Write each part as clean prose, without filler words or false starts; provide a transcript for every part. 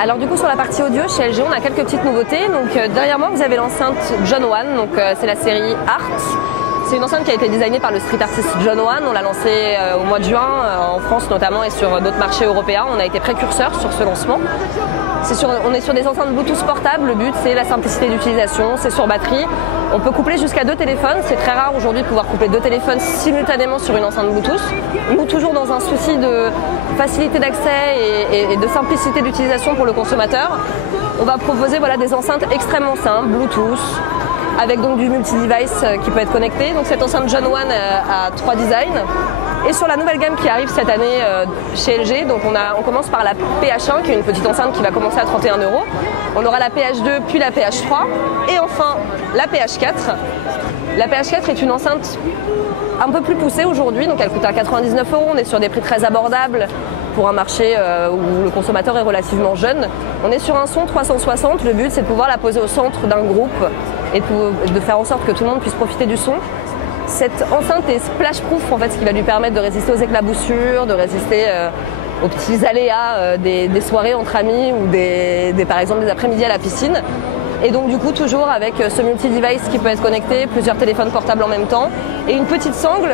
Alors du coup sur la partie audio chez LG on a quelques petites nouveautés. Donc derrière moi vous avez l'enceinte John One, donc c'est la série Art. C'est une enceinte qui a été designée par le street artist John One. On l'a lancée au mois de juin en France notamment et sur d'autres marchés européens. On a été précurseurs sur ce lancement. On est sur des enceintes Bluetooth portables. Le but c'est la simplicité d'utilisation, c'est sur batterie. On peut coupler jusqu'à 2 téléphones. C'est très rare aujourd'hui de pouvoir coupler 2 téléphones simultanément sur une enceinte Bluetooth. Nous toujours dans un souci de facilité d'accès et de simplicité d'utilisation pour le consommateur, on va proposer des enceintes extrêmement simples, Bluetooth, avec donc du multi-device qui peut être connecté. Donc cette enceinte John One a 3 designs. Et sur la nouvelle gamme qui arrive cette année chez LG, donc on commence par la PH1 qui est une petite enceinte qui va commencer à 31 €. On aura la PH2 puis la PH3 et enfin la PH4. La PH4 est une enceinte un peu plus poussée aujourd'hui, donc elle coûte à 99 €. On est sur des prix très abordables pour un marché où le consommateur est relativement jeune. On est sur un son 360. Le but c'est de pouvoir la poser au centre d'un groupe et de faire en sorte que tout le monde puisse profiter du son. Cette enceinte est splash-proof, en fait, ce qui va lui permettre de résister aux éclaboussures, de résister aux petits aléas des soirées entre amis ou par exemple des après-midi à la piscine. Et donc du coup toujours avec ce multi-device qui peut être connecté, plusieurs téléphones portables en même temps et une petite sangle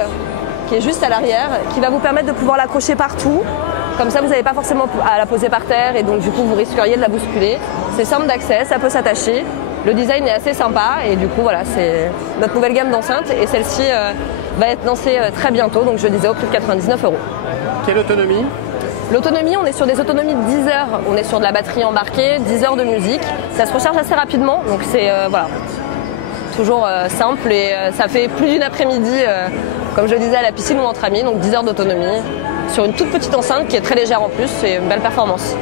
qui est juste à l'arrière qui va vous permettre de pouvoir l'accrocher partout. Comme ça vous n'avez pas forcément à la poser par terre et donc du coup vous risqueriez de la bousculer. C'est simple d'accès, ça peut s'attacher. Le design est assez sympa et du coup voilà, c'est notre nouvelle gamme d'enceintes et celle-ci va être lancée très bientôt, donc je disais au prix de 99 €. Quelle autonomie? L'autonomie, on est sur des autonomies de 10 heures, on est sur de la batterie embarquée, 10 heures de musique, ça se recharge assez rapidement, donc c'est toujours simple et ça fait plus d'une après-midi, comme je disais, à la piscine ou entre amis, donc 10 heures d'autonomie sur une toute petite enceinte qui est très légère en plus, c'est une belle performance.